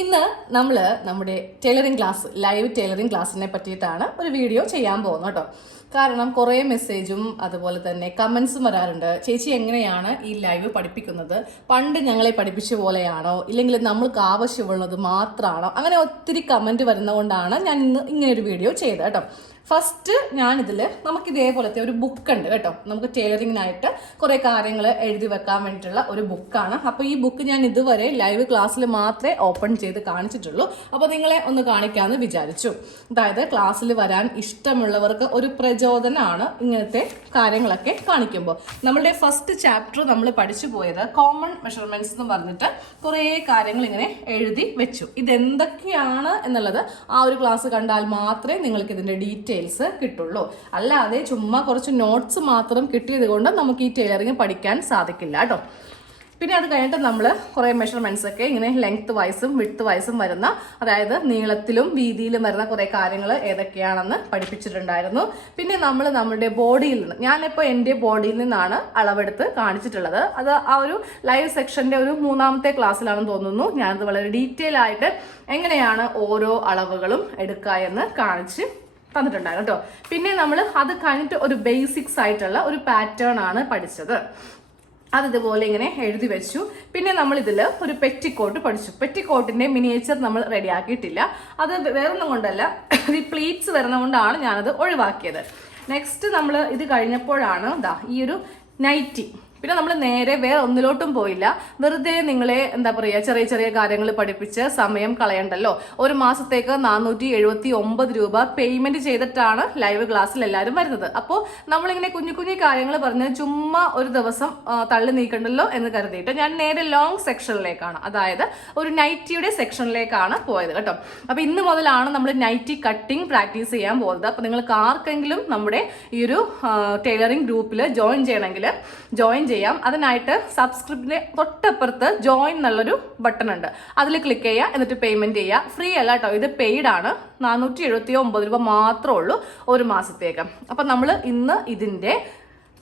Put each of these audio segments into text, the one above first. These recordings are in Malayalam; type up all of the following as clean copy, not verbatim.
ഇന്ന് നമ്മൾ നമ്മുടെ ടൈലറിംഗ് ക്ലാസ് ലൈവ് ടൈലറിംഗ് ക്ലാസ്സിനെ പറ്റിയിട്ടാണ് ഒരു വീഡിയോ ചെയ്യാൻ പോകുന്നത് കേട്ടോ. കാരണം കുറേ മെസ്സേജും അതുപോലെ തന്നെ കമൻസും വരാറുണ്ട്. ചേച്ചി എങ്ങനെയാണ് ഈ ലൈവ് പഠിപ്പിക്കുന്നത്? പണ്ട് ഞങ്ങളെ പഠിപ്പിച്ച പോലെയാണോ, ഇല്ലെങ്കിൽ നമ്മൾക്ക് ആവശ്യമുള്ളത് മാത്രമാണോ? അങ്ങനെ ഒത്തിരി കമൻറ്റ് വരുന്നതുകൊണ്ടാണ് ഞാൻ ഇന്ന് ഇങ്ങനെ ഒരു വീഡിയോ ചെയ്തത് കേട്ടോ. ഫസ്റ്റ് ഞാനിതിൽ നമുക്ക് ഇതേപോലത്തെ ഒരു ബുക്ക് ഉണ്ട് കേട്ടോ. നമുക്ക് ടൈലറിങ്ങിനായിട്ട് കുറേ കാര്യങ്ങൾ എഴുതി വെക്കാൻ വേണ്ടിയിട്ടുള്ള ഒരു ബുക്കാണ്. അപ്പോൾ ഈ ബുക്ക് ഞാൻ ഇതുവരെ ലൈവ് ക്ലാസ്സിൽ മാത്രമേ ഓപ്പൺ ചെയ്ത് കാണിച്ചിട്ടുള്ളൂ. അപ്പോൾ നിങ്ങളെ ഒന്ന് കാണിക്കാമെന്ന് വിചാരിച്ചു. അതായത് ക്ലാസ്സിൽ വരാൻ ഇഷ്ടമുള്ളവർക്ക് ഒരു പ്രചോദനമാണ് ഇങ്ങനത്തെ കാര്യങ്ങളൊക്കെ കാണിക്കുമ്പോൾ. നമ്മളുടെ ഫസ്റ്റ് ചാപ്റ്റർ നമ്മൾ പഠിച്ചു പോയത് കോമൺ മെഷർമെൻറ്റ്സ് എന്ന് പറഞ്ഞിട്ട് കുറേ കാര്യങ്ങൾ ഇങ്ങനെ എഴുതി വെച്ചു. ഇതെന്തൊക്കെയാണ് എന്നുള്ളത് ആ ഒരു ക്ലാസ് കണ്ടാൽ മാത്രമേ നിങ്ങൾക്ക് ഇതിൻ്റെ ഡീറ്റെയിൽസ് കിട്ടുള്ളൂ. അല്ലാതെ ചുമ്മാ കുറച്ച് നോട്ട്സ് മാത്രം കിട്ടിയത് കൊണ്ട് നമുക്ക് ഈ ടൈലറിങ് പഠിക്കാൻ സാധിക്കില്ല കേട്ടോ. പിന്നെ അത് കഴിഞ്ഞിട്ട് നമ്മൾ കുറേ മെഷർമെൻറ്റ്സ് ഒക്കെ ഇങ്ങനെ ലെങ്ത് വൈസും വിഡ്ത്ത് വൈസും വരുന്ന, അതായത് നീളത്തിലും വീതിയിലും വരുന്ന കുറേ കാര്യങ്ങൾ ഏതൊക്കെയാണെന്ന് പഠിപ്പിച്ചിട്ടുണ്ടായിരുന്നു. പിന്നെ നമ്മൾ നമ്മുടെ ബോഡിയിൽ നിന്ന്, ഞാനിപ്പോൾ എൻ്റെ ബോഡിയിൽ നിന്നാണ് അളവെടുത്ത് കാണിച്ചിട്ടുള്ളത്. അത് ആ ഒരു ലൈവ് സെക്ഷൻ്റെ ഒരു 3ാമത്തെ ക്ലാസ്സിലാണെന്ന് തോന്നുന്നു. ഞാനത് വളരെ ഡീറ്റെയിൽ ആയിട്ട് എങ്ങനെയാണ് ഓരോ അളവുകളും എടുക്കുക എന്ന് കാണിച്ച് തന്നിട്ടുണ്ടായിരുന്നു കേട്ടോ. പിന്നെ നമ്മൾ അത് കഴിഞ്ഞിട്ട് ഒരു ബേസിക്സ് ആയിട്ടുള്ള ഒരു പാറ്റേൺ ആണ് പഠിച്ചത്. അതിതുപോലെ ഇങ്ങനെ എഴുതി വെച്ചു. പിന്നെ നമ്മൾ ഇതിൽ ഒരു പെറ്റിക്കോട്ട് പഠിച്ചു. പെറ്റിക്കോട്ടിൻ്റെ മിനിയേച്ചർ നമ്മൾ റെഡിയാക്കിയിട്ടില്ല. അത് വേറൊന്നും കൊണ്ടല്ല, ഈ പ്ലീറ്റ്സ് വരുന്നതുകൊണ്ടാണ് ഞാനത് ഒഴിവാക്കിയത്. നെക്സ്റ്റ് നമ്മൾ ഇത് കഴിഞ്ഞപ്പോഴാണ് ഈ ഒരു നൈറ്റി. പിന്നെ നമ്മൾ നേരെ വേറെ ഒന്നിലോട്ടും പോയില്ല. വെറുതെ നിങ്ങളെ എന്താ പറയുക, ചെറിയ ചെറിയ കാര്യങ്ങൾ പഠിപ്പിച്ച് സമയം കളയണ്ടല്ലോ. ഒരു മാസത്തേക്ക് 479 രൂപ പേയ്മെന്റ് ചെയ്തിട്ടാണ് ലൈവ് ക്ലാസ്സിൽ എല്ലാവരും വരുന്നത്. അപ്പോൾ നമ്മളിങ്ങനെ കുഞ്ഞു കുഞ്ഞു കാര്യങ്ങൾ പറഞ്ഞ് ചുമ്മാ ഒരു ദിവസം തള്ളി നീക്കണ്ടല്ലോ എന്ന് കരുതിയിട്ട് ഞാൻ നേരെ ലോങ് സെക്ഷനിലേക്കാണ്, അതായത് ഒരു നൈറ്റിയുടെ സെക്ഷനിലേക്കാണ് പോയത് കേട്ടോ. അപ്പോൾ ഇന്ന് മുതലാണ് നമ്മൾ നൈറ്റി കട്ടിങ് പ്രാക്ടീസ് ചെയ്യാൻ പോകുന്നത്. അപ്പോൾ നിങ്ങൾക്ക് ആർക്കെങ്കിലും നമ്മുടെ ഈ ഒരു ടൈലറിംഗ് ഗ്രൂപ്പിൽ ജോയിൻ ചെയ്യണമെങ്കിൽ ജോയിൻ ചെയ്യാം. അതിനായിട്ട് സബ്സ്ക്രിപ്ഷന്റെ തൊട്ടപ്പുറത്ത് ജോയിൻ എന്നുള്ളൊരു ബട്ടൺ ഉണ്ട്. അതിൽ ക്ലിക്ക് ചെയ്യുക, എന്നിട്ട് പേയ്മെന്റ് ചെയ്യുക. ഫ്രീ അല്ല കേട്ടോ, ഇത് പെയ്ഡ് ആണ്. 479 രൂപ മാത്രമേ ഉള്ളൂ ഒരു മാസത്തേക്ക്. അപ്പം നമ്മൾ ഇന്ന് ഇതിൻ്റെ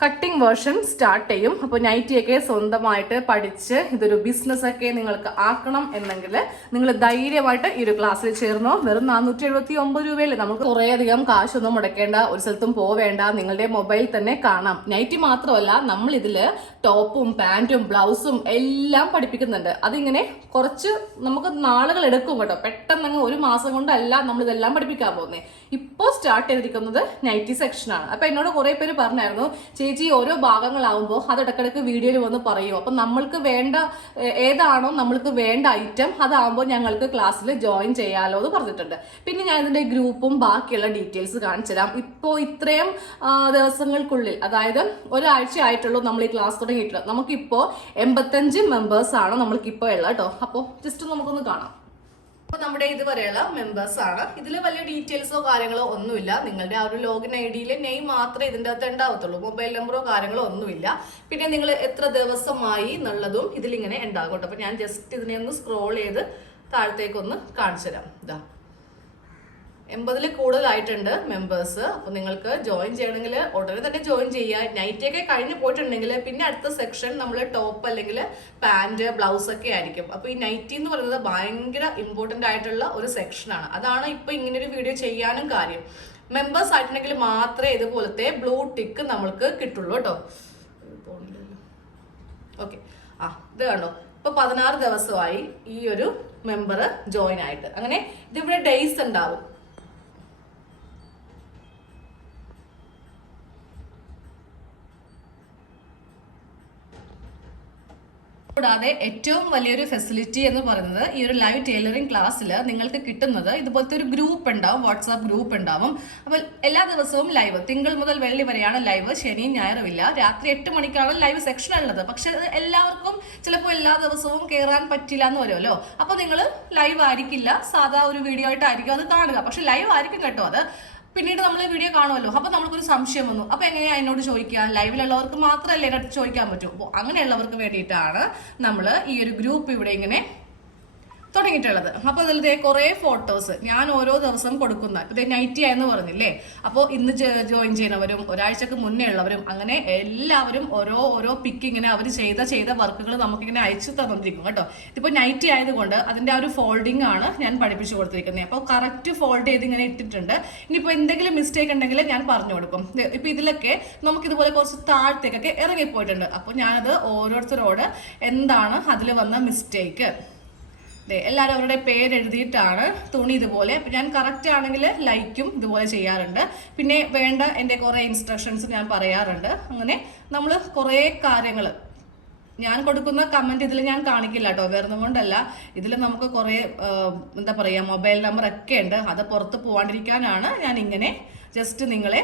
കട്ടിംഗ് വേർഷൻ സ്റ്റാർട്ട് ചെയ്യും. അപ്പോൾ നൈറ്റിയൊക്കെ സ്വന്തമായിട്ട് പഠിച്ച് ഇതൊരു ബിസിനസ്സൊക്കെ നിങ്ങൾക്ക് ആക്കണം എന്നെങ്കിൽ നിങ്ങൾ ധൈര്യമായിട്ട് ഈ ഒരു ക്ലാസ്സിൽ ചേർന്നോ. വെറും 479 രൂപയിൽ നമുക്ക് കുറേ അധികം കാശൊന്നും മുടക്കേണ്ട, ഒരു സ്ഥലത്തും പോവേണ്ട, നിങ്ങളുടെ മൊബൈൽ തന്നെ കാണാം. നൈറ്റി മാത്രമല്ല, നമ്മൾ ഇതിൽ ടോപ്പും പാൻറ്റും ബ്ലൗസും എല്ലാം പഠിപ്പിക്കുന്നുണ്ട്. അതിങ്ങനെ കുറച്ച് നമുക്ക് നാളുകൾ എടുക്കും കേട്ടോ. പെട്ടെന്ന് ഒരു മാസം കൊണ്ടല്ല നമ്മളിതെല്ലാം പഠിപ്പിക്കാൻ പോകുന്നത്. ഇപ്പോൾ സ്റ്റാർട്ട് ചെയ്തിരിക്കുന്നത് നൈറ്റി സെക്ഷനാണ്. അപ്പോൾ എന്നോട് കുറേ പേര് പറഞ്ഞായിരുന്നു, ചേച്ചി ഓരോ ഭാഗങ്ങളാവുമ്പോൾ അത് ഇടക്കിടക്ക് വീഡിയോയിൽ വന്ന് പറയും. അപ്പം നമ്മൾക്ക് വേണ്ട ഏതാണോ നമ്മൾക്ക് വേണ്ട ഐറ്റം അതാവുമ്പോൾ ഞങ്ങൾക്ക് ക്ലാസ്സിൽ ജോയിൻ ചെയ്യാമല്ലോ എന്ന് പറഞ്ഞിട്ടുണ്ട്. പിന്നെ ഞാൻ ഇതിൻ്റെ ഗ്രൂപ്പും ബാക്കിയുള്ള ഡീറ്റെയിൽസ് കാണിച്ചു തരാം. ഇപ്പോൾ ഇത്രയും ദിവസങ്ങൾക്കുള്ളിൽ, അതായത് ഒരാഴ്ച ആയിട്ടുള്ളൂ നമ്മൾ ഈ ക്ലാസ് തുടങ്ങിയിട്ടുള്ളത്. നമുക്കിപ്പോൾ 85 മെമ്പേഴ്സാണ് നമ്മൾക്കിപ്പോൾ ഉള്ളത് കേട്ടോ. അപ്പോൾ ജസ്റ്റ് നമുക്കൊന്ന് കാണാം. അപ്പോൾ നമ്മുടെ ഇതുവരെയുള്ള മെമ്പേഴ്സ് ആണ്. ഇതിൽ വലിയ ഡീറ്റെയിൽസോ കാര്യങ്ങളോ ഒന്നുമില്ല. നിങ്ങളുടെ ആ ഒരു ലോഗിൻ ഐ ഡിയിലെ നെയിം മാത്രമേ ഇതിൻ്റെ അകത്ത് ഉണ്ടാവത്തുള്ളൂ. മൊബൈൽ നമ്പറോ കാര്യങ്ങളോ ഒന്നുമില്ല. പിന്നെ നിങ്ങൾ എത്ര ദിവസമായി എന്നുള്ളതും ഇതിലിങ്ങനെ ഉണ്ടാകും കേട്ടോ. അപ്പോൾ ഞാൻ ജസ്റ്റ് ഇതിനെ ഒന്ന് സ്ക്രോൾ ചെയ്ത് താഴത്തേക്കൊന്ന് കാണിച്ചു തരാം. ഇതാ 80 കൂടുതലായിട്ടുണ്ട് മെമ്പേഴ്സ്. അപ്പോൾ നിങ്ങൾക്ക് ജോയിൻ ചെയ്യണമെങ്കിൽ ഉടനെ തന്നെ ജോയിൻ ചെയ്യുക. നൈറ്റൊക്കെ കഴിഞ്ഞ് പോയിട്ടുണ്ടെങ്കിൽ പിന്നെ അടുത്ത സെക്ഷൻ നമ്മൾ ടോപ്പ് അല്ലെങ്കിൽ പാൻറ് ബ്ലൗസ് ഒക്കെ ആയിരിക്കും. അപ്പോൾ ഈ നൈറ്റി എന്ന് പറയുന്നത് ഭയങ്കര ഇമ്പോർട്ടൻ്റ് ആയിട്ടുള്ള ഒരു സെക്ഷനാണ്. അതാണ് ഇപ്പോൾ ഇങ്ങനൊരു വീഡിയോ ചെയ്യാനും കാര്യം. മെമ്പേഴ്സ് ആയിട്ടുണ്ടെങ്കിൽ മാത്രമേ ഇതുപോലത്തെ ബ്ലൂ ടിക്ക് നമ്മൾക്ക് കിട്ടുള്ളൂ കേട്ടോ. ഓക്കെ, ഇത് കണ്ടോ. ഇപ്പോൾ 16 ദിവസമായി ഈ ഒരു മെമ്പർ ജോയിൻ ആയിട്ട്. അങ്ങനെ ഇതിവിടെ ഡേയ്സ് ഉണ്ടാവും. കൂടാതെ ഏറ്റവും വലിയൊരു ഫെസിലിറ്റി എന്ന് പറയുന്നത് ഈ ഒരു ലൈവ് ടൈലറിംഗ് ക്ലാസ്സിൽ നിങ്ങൾക്ക് കിട്ടുന്നത് ഇതുപോലത്തെ ഒരു ഗ്രൂപ്പ് ഉണ്ടാവും, വാട്സാപ്പ് ഗ്രൂപ്പ് ഉണ്ടാവും. അപ്പോൾ എല്ലാ ദിവസവും ലൈവ്, തിങ്കൾ മുതൽ വെള്ളി വരെയാണ് ലൈവ്, ശനിയും ഞായറും ഇല്ല. രാത്രി 8 മണിക്കാണ് ലൈവ് സെക്ഷൻ ഉള്ളത്. പക്ഷെ എല്ലാവർക്കും ചിലപ്പോൾ എല്ലാ ദിവസവും കയറാൻ പറ്റില്ല എന്ന് വരുമല്ലോ. അപ്പോൾ നിങ്ങൾ ലൈവ് ആയിരിക്കില്ല, സാധാ ഒരു വീഡിയോ ആയിട്ടായിരിക്കും അത് കാണുക. പക്ഷെ ലൈവ് ആയിരിക്കും കേട്ടോ. അത് പിന്നീട് നമ്മൾ വീഡിയോ കാണുമല്ലോ. അപ്പോൾ നമുക്കൊരു സംശയം വന്നു, അപ്പോൾ എങ്ങനെയാണ് എന്നോട് ചോദിക്കുക? ലൈവിലുള്ളവർക്ക് മാത്രമല്ലേ എൻ്റെ അടുത്ത് ചോദിക്കാൻ പറ്റൂ. അപ്പോൾ അങ്ങനെയുള്ളവർക്ക് വേണ്ടിയിട്ടാണ് നമ്മൾ ഈ ഒരു ഗ്രൂപ്പ് ഇവിടെ ഇങ്ങനെ തുടങ്ങി തുടങ്ങിയിട്ടുള്ളത്. അപ്പോൾ അതിൽ കുറേ ഫോട്ടോസ് ഞാൻ ഓരോ ദിവസം കൊടുക്കുന്ന, ഇതേ നൈറ്റി ആയെന്ന് പറഞ്ഞില്ലേ, അപ്പോൾ ഇന്ന് ജോയിൻ ചെയ്യുന്നവരും ഒരാഴ്ചക്ക് മുന്നേ ഉള്ളവരും അങ്ങനെ എല്ലാവരും ഓരോ പിക്ക് ഇങ്ങനെ അവർ ചെയ്ത വർക്കുകൾ നമുക്കിങ്ങനെ അയച്ചു തന്നിരിക്കും കേട്ടോ. ഇതിപ്പോൾ നൈറ്റി ആയതുകൊണ്ട് അതിൻ്റെ ആ ഒരു ഫോൾഡിംഗ് ആണ് ഞാൻ പഠിപ്പിച്ചു കൊടുത്തിരിക്കുന്നത്. അപ്പോൾ കറക്റ്റ് ഫോൾഡ് ചെയ്ത് ഇങ്ങനെ ഇട്ടിട്ടുണ്ട്. ഇനിയിപ്പോൾ എന്തെങ്കിലും മിസ്റ്റേക്ക് ഉണ്ടെങ്കിൽ ഞാൻ പറഞ്ഞു കൊടുക്കും. ഇപ്പോൾ ഇതിലൊക്കെ നമുക്കിതുപോലെ കുറച്ച് താഴത്തേക്കൊക്കെ ഇറങ്ങിപ്പോയിട്ടുണ്ട്. അപ്പോൾ ഞാനത് ഓരോരുത്തരോട് എന്താണ് അതിൽ വന്ന മിസ്റ്റേക്ക്, എല്ലാവരും അവരുടെ പേരെഴുതിയിട്ടാണ് തുണി ഇതുപോലെ. അപ്പം ഞാൻ കറക്റ്റ് ആണെങ്കിൽ ലൈക്കും ഇതുപോലെ ചെയ്യാറുണ്ട്. പിന്നെ വേണ്ട എൻ്റെ കുറേ ഇൻസ്ട്രക്ഷൻസ് ഞാൻ പറയാറുണ്ട്. അങ്ങനെ നമ്മൾ കുറേ കാര്യങ്ങൾ ഞാൻ കൊടുക്കുന്ന കമൻറ്റ് ഇതിൽ ഞാൻ കാണിക്കില്ല കേട്ടോ, വേറെ കൊണ്ടല്ല. ഇതിൽ നമുക്ക് കുറേ എന്താ പറയുക മൊബൈൽ നമ്പർ ഒക്കെ ഉണ്ട്. അത് പുറത്ത് പോകാണ്ടിരിക്കാനാണ് ഞാൻ ഇങ്ങനെ ജസ്റ്റ് നിങ്ങളെ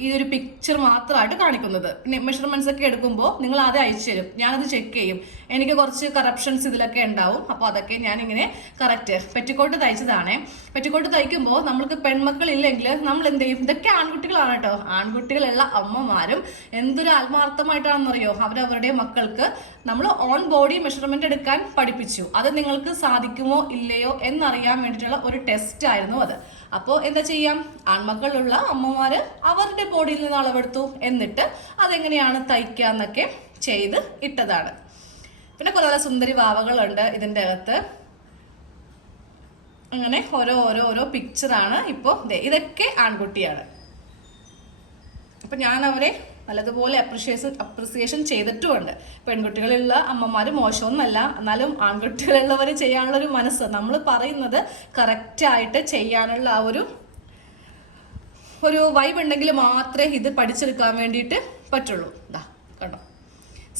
ഈ ഒരു പിക്ചർ മാത്രമായിട്ട് കാണിക്കുന്നത്. പിന്നെ മെഷർമെന്റ്സ് ഒക്കെ എടുക്കുമ്പോൾ നിങ്ങൾ ആദ്യം അയച്ചു തരും, ഞാനത് ചെക്ക് ചെയ്യും. എനിക്ക് കുറച്ച് കറപ്ഷൻസ് ഇതിലൊക്കെ ഉണ്ടാവും. അപ്പോൾ അതൊക്കെ ഞാനിങ്ങനെ കറക്റ്റ് പെറ്റിക്കോട്ട് തയ്ച്ചതാണേ. പെറ്റിക്കോട്ട് തയ്ക്കുമ്പോൾ നമ്മൾക്ക് പെൺമക്കളില്ലെങ്കിൽ നമ്മൾ എന്ത് ചെയ്യും, ഇതൊക്കെ ആൺകുട്ടികളാണ് കേട്ടോ. ആൺകുട്ടികളുള്ള അമ്മമാരും എന്തൊരു ആത്മാർത്ഥമായിട്ടാണെന്നറിയോ അവരവരുടെ മക്കൾക്ക് നമ്മൾ ഓൺ ബോഡി മെഷർമെന്റ് എടുക്കാൻ പഠിപ്പിച്ചു. അത് നിങ്ങൾക്ക് സാധിക്കുമോ ഇല്ലയോ എന്നറിയാൻ വേണ്ടിയിട്ടുള്ള ഒരു ടെസ്റ്റ് ആയിരുന്നു അത്. അപ്പോൾ എന്താ ചെയ്യാം, ആൺമക്കളുള്ള അമ്മമാര് അവരുടെ ബോഡിയിൽ നിന്ന് അളവെടുത്തു, എന്നിട്ട് അതെങ്ങനെയാണ് തയ്ക്കാന്നൊക്കെ ചെയ്ത് ഇട്ടതാണ്. പിന്നെ കുറേ സുന്ദരി വാവകളുണ്ട് ഇതിൻ്റെ അകത്ത്. അങ്ങനെ ഓരോ പിക്ചറാണ്. ഇപ്പോൾ ഇതൊക്കെ ആൺകുട്ടിയാണ്. അപ്പം ഞാൻ അവരെ നല്ലതുപോലെ അപ്രിസിയേഷൻ ചെയ്തിട്ടുമുണ്ട്. പെൺകുട്ടികളുള്ള അമ്മമാർ മോശമൊന്നുമല്ല, എന്നാലും ആൺകുട്ടികളുള്ളവർ ചെയ്യാനുള്ളൊരു മനസ്സ്, നമ്മൾ പറയുന്നത് കറക്റ്റായിട്ട് ചെയ്യാനുള്ള ആ ഒരു വൈബ് ഉണ്ടെങ്കിൽ മാത്രമേ ഇത് പഠിച്ചെടുക്കാൻ വേണ്ടിയിട്ട് പറ്റുള്ളൂ. ഇതാ കണ്ടോ,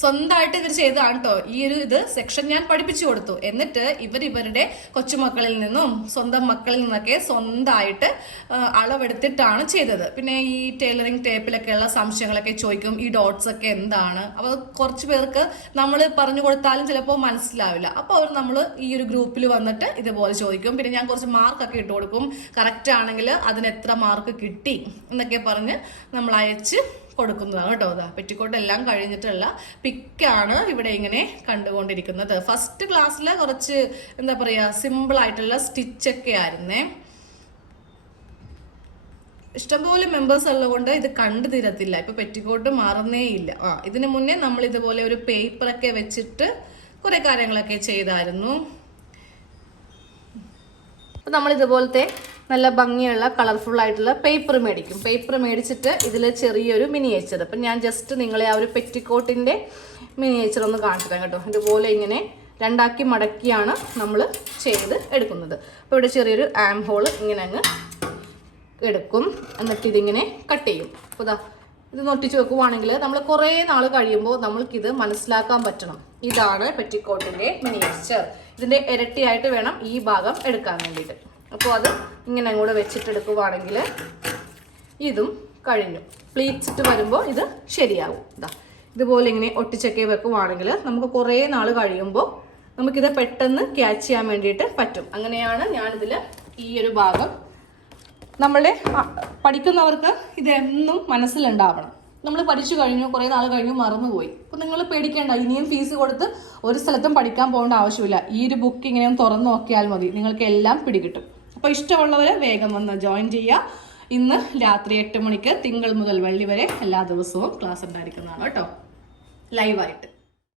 സ്വന്തമായിട്ട് ഇവർ ചെയ്തതാണ് കേട്ടോ. ഈ ഇത് സെക്ഷൻ ഞാൻ പഠിപ്പിച്ചു കൊടുത്തു. എന്നിട്ട് ഇവരുടെ കൊച്ചുമക്കളിൽ നിന്നും സ്വന്തം മക്കളിൽ നിന്നൊക്കെ സ്വന്തമായിട്ട് അളവെടുത്തിട്ടാണ് ചെയ്തത്. പിന്നെ ഈ ടൈലറിങ് ടേപ്പിലൊക്കെയുള്ള സംശയങ്ങളൊക്കെ ചോദിക്കും, ഈ ഡോട്ട്സ് ഒക്കെ എന്താണ്. അപ്പോൾ കുറച്ച് പേർക്ക് നമ്മൾ പറഞ്ഞു കൊടുത്താലും ചിലപ്പോൾ മനസ്സിലാവില്ല. അപ്പോൾ അവർ നമ്മൾ ഈ ഒരു ഗ്രൂപ്പിൽ വന്നിട്ട് ഇതുപോലെ ചോദിക്കും. പിന്നെ ഞാൻ കുറച്ച് മാർക്കൊക്കെ ഇട്ട് കൊടുക്കും. കറക്റ്റ് ആണെങ്കിൽ അതിന് എത്ര മാർക്ക് കിട്ടി എന്നൊക്കെ പറഞ്ഞ് നമ്മൾ അയച്ച് കൊടുക്കുന്നതാണ് കേട്ടോ. പെറ്റിക്കോട്ട് എല്ലാം കഴിഞ്ഞിട്ടുള്ള പിക്കാണ് ഇവിടെ ഇങ്ങനെ കണ്ടുകൊണ്ടിരിക്കുന്നത്. ഫസ്റ്റ് ക്ലാസ്സിൽ കുറച്ച് എന്താ പറയുക സിമ്പിൾ ആയിട്ടുള്ള സ്റ്റിച്ചൊക്കെ ആയിരുന്നേ. ഇഷ്ടംപോലെ മെമ്പേഴ്സ് ഉള്ളതുകൊണ്ട് ഇത് കണ്ടു തീരത്തില്ല. ഇപ്പൊ പെറ്റിക്കോട്ട് മാറുന്നേ ഇല്ല. ഇതിനു മുന്നേ നമ്മൾ ഇതുപോലെ ഒരു പേപ്പറൊക്കെ വെച്ചിട്ട് കുറെ കാര്യങ്ങളൊക്കെ ചെയ്തായിരുന്നു. നമ്മൾ ഇതുപോലത്തെ നല്ല ഭംഗിയുള്ള കളർഫുൾ ആയിട്ടുള്ള പേപ്പർ മേടിക്കും. പേപ്പർ മേടിച്ചിട്ട് ഇതിൽ ചെറിയൊരു മിനിയേച്ചർ, അപ്പം ഞാൻ ജസ്റ്റ് നിങ്ങളെ ആ ഒരു പെറ്റിക്കോട്ടിൻ്റെ മിനിയേച്ചർ ഒന്ന് കാണിച്ചു തരാം കേട്ടോ. ഇതുപോലെ ഇങ്ങനെ രണ്ടാക്കി മടക്കിയാണ് നമ്മൾ ചെയ്ത് എടുക്കുന്നത്. അപ്പോൾ ഇവിടെ ചെറിയൊരു ആം ഹോള് ഇങ്ങനെ അങ്ങ് എടുക്കും. എന്നിട്ട് ഇതിങ്ങനെ കട്ട് ചെയ്യും. അപ്പോൾ ഇതാ ഇത് നൊട്ടിച്ച് വെക്കുവാണെങ്കിൽ നമ്മൾ കുറേ നാൾ കഴിയുമ്പോൾ നമ്മൾക്കിത് മനസ്സിലാക്കാൻ പറ്റണം. ഇതാണ് പെറ്റിക്കോട്ടിൻ്റെ മിനിയേച്ചർ. ഇതിൻ്റെ ഇരട്ടിയായിട്ട് വേണം ഈ ഭാഗം എടുക്കാൻ വേണ്ടിയിട്ട്. അപ്പോൾ അത് ഇങ്ങനെ അങ്ങോട്ട് വെച്ചിട്ടെടുക്കുവാണെങ്കിൽ ഇതും കഴിഞ്ഞു. പ്ലീറ്റ്സ് ഇട്ട് വരുമ്പോൾ ഇത് ശരിയാവും. ഇതുപോലെ ഇങ്ങനെ ഒട്ടിച്ചൊക്കെ വെക്കുവാണെങ്കിൽ നമുക്ക് കുറേ നാൾ കഴിയുമ്പോൾ നമുക്കിത് പെട്ടെന്ന് ക്യാച്ച് ചെയ്യാൻ വേണ്ടിയിട്ട് പറ്റും. അങ്ങനെയാണ് ഞാനിതിൽ ഈ ഒരു ഭാഗം, നമ്മളുടെ പഠിക്കുന്നവർക്ക് ഇതെന്നും മനസ്സിലുണ്ടാവണം. നമ്മൾ പഠിച്ചു കഴിഞ്ഞു, കുറേ നാൾ കഴിഞ്ഞു മറന്നുപോയി. അപ്പോൾ നിങ്ങൾ പേടിക്കേണ്ട, ഇനിയും ഫീസ് കൊടുത്ത് ഒരു സ്ഥലത്തും പഠിക്കാൻ പോകേണ്ട ആവശ്യമില്ല. ഈ ഒരു ബുക്ക് ഇങ്ങനെ തുറന്ന് നോക്കിയാൽ മതി, നിങ്ങൾക്ക് എല്ലാം പിടികിട്ടും. അപ്പോൾ ഇഷ്ടമുള്ളവർ വേഗം വന്ന് ജോയിൻ ചെയ്യുക. ഇന്ന് രാത്രി 8 മണിക്ക് തിങ്കൾ മുതൽ വെള്ളി വരെ എല്ലാ ദിവസവും ക്ലാസ് ഉണ്ടായിരിക്കുന്നതാണ് കേട്ടോ, ലൈവായിട്ട്.